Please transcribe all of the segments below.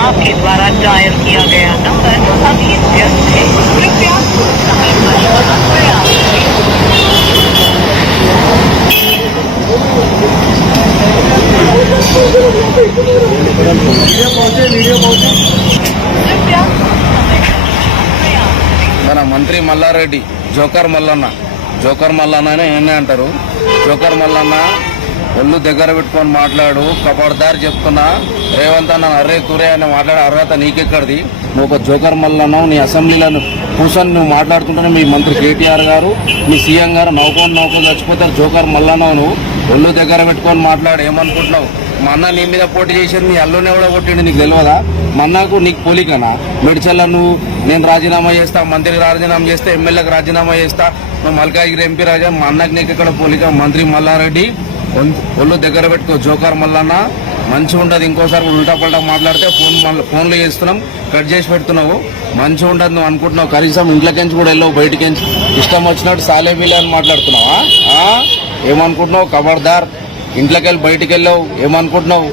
आपके द्वारा डायल किया गया नंबर अभी वीडियो पहुँचे वीडियो पहुँचे। మంత్రి మల్లారెడ్డి జోకర్ మల్లన్న. జోకర్ మల్లన్న అని ఏనే అంటారు. జోకర్ మల్లన్న ఒళ్ళు దగ్గర పెట్టుకొని మాట్లాడు కబడ్దార్ చెప్తున్నా. రేవంత్ అన్న అర్రే తురే అని మాట్లాడే అర్హత నీకెక్కడిది? నువ్వు ఒక జోకర్ మల్లన్న నీ అసెంబ్లీలో కూర్చొని నువ్వు మాట్లాడుతుంటేనే మీ మంత్రి కేటీఆర్ గారు మీ సీఎం గారు నౌకోని నౌకో చచ్చిపోతారు జోకర్ మల్లన్న నువ్వు. ఒళ్ళు దగ్గర పెట్టుకొని మాట్లాడు ఏమనుకుంటున్నావు? మా అన్న నీ మీద పోటీ చేసేది నీ అల్లునే కూడా కొట్టిండు నీకు తెలియదా? మా అన్నకు నీకు పోలికనా? మెడిచల్ల నువ్వు నేను రాజీనామా చేస్తా మంత్రికి రాజీనామా చేస్తే ఎమ్మెల్యేకి రాజీనామా చేస్తా. నువ్వు మల్కాగిరి ఎంపీ రాజా మా అన్నకి నీకు ఇక్కడ పోలిక మంత్రి మల్లారెడ్డి ఒళ్ళు దగ్గర పెట్టుకో జోకర్ మల్లన్న. మంచిగా ఉండదు ఇంకోసారి ఉల్టా పల్టా మాట్లాడితే ఫోన్ ఫోన్లు చేస్తున్నాం కట్ చేసి పెడుతున్నావు. మంచిగా ఉండదు నువ్వు అనుకుంటున్నావు కనీసం ఇంట్లోకించి కూడా వెళ్ళావు బయటికించి ఇష్టం వచ్చినట్టు సాలేమిలే అని మాట్లాడుతున్నావా? ఏమనుకుంటున్నావు ఖబర్దార్ ఇంట్లోకి వెళ్ళి బయటికి వెళ్ళావు ఏమనుకుంటున్నావు?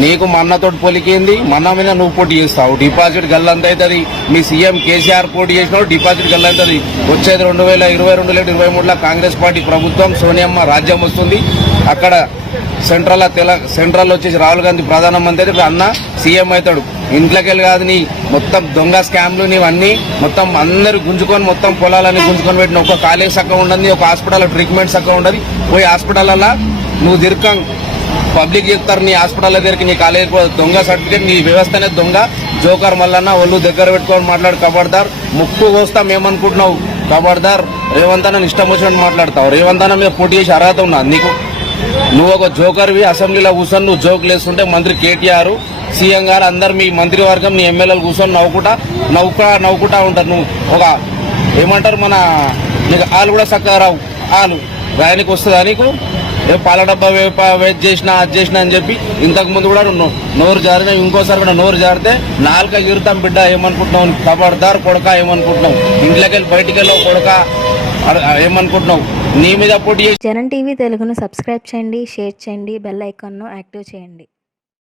నీకు మన్నతోటి పొలికింది? మన్న మీద నువ్వు పోటీ చేస్తావు. డిపాజిట్ గల్లంత అవుతుంది మీ సీఎం కేసీఆర్ పోటీ చేసినావు డిపాజిట్ గల్లంతది. వచ్చేది రెండు వేల ఇరవై రెండు లేదా ఇరవై మూడులో కాంగ్రెస్ పార్టీ ప్రభుత్వం సోనియమ్మ రాజ్యం వస్తుంది. అక్కడ సెంట్రల్ తెల సెంట్రల్ వచ్చేసి రాహుల్ గాంధీ ప్రధానమంత్రి అయితే అన్న సీఎం అవుతాడు. ఇంట్లోకెళ్ళి కాదు నీ మొత్తం దొంగ స్కామ్లు నీవన్నీ మొత్తం అందరు గుంజుకొని మొత్తం పొలాలన్నీ గుంజుకొని పెట్టిన ఒక కాలేజ్ చక్కగా ఉండదు ఒక హాస్పిటల్ ట్రీట్మెంట్ చక్కగా ఉండదు. పోయి హాస్పిటల్ నువ్వు దిర్కం పబ్లిక్ చెప్తారు నీ హాస్పిటల్ దగ్గరికి నీ కాలేజ్ దొంగ సర్టిఫికేట్ నీ వ్యవస్థనే దొంగ. జోకర్ మల్లన్న ఒళ్ళు దగ్గర పెట్టుకొని మాట్లాడు కబడ్దార్. ముక్కు కోస్తాం ఏమనుకుంటున్నావు కబడ్దార్. రేవంత్ అన్న ఇష్టం వచ్చినట్టు మాట్లాడతావు. రేవంత్ అన్న మీద పోటీ చేసి అర్హత ఉన్నా నీకు? నువ్వు ఒక జోకర్వి అసెంబ్లీలో కూర్చొని నువ్వు జోకులు వేస్తుంటే మంత్రి కేటీఆర్ సీఎం గారు అందరు మీ మంత్రివర్గం నీ ఎమ్మెల్యేలు కూర్చొని నవ్వుకుంటా నవ్వుకా నవ్వుకుంటా ఉంటారు. నువ్వు ఒక ఏమంటారు మన నీకు ఆలు కూడా చక్కగా రావు. ఆలు. గాయనికి వస్తుందా నీకు? పాల డబ్బా వెయిట్ చేసినా అది చేసినా అని చెప్పి ఇంతకు ముందు కూడా నోరు జారినా ఇంకోసారి కూడా నోరు జారితే నాలుక ఇరుతాం బిడ్డ ఏమనుకుంటున్నావు? కబడ్దారు కొడక ఏమనుకుంటున్నావు? ఇంట్లోకి వెళ్ళి బయటికి వెళ్ళావు కొడక ఏమనుకుంటున్నావు? నీ మీద పోటీ జనం టీవీ తెలుగును సబ్స్క్రైబ్ చేయండి షేర్ చేయండి బెల్ ఐకాన్ను యాక్టివ్ చేయండి.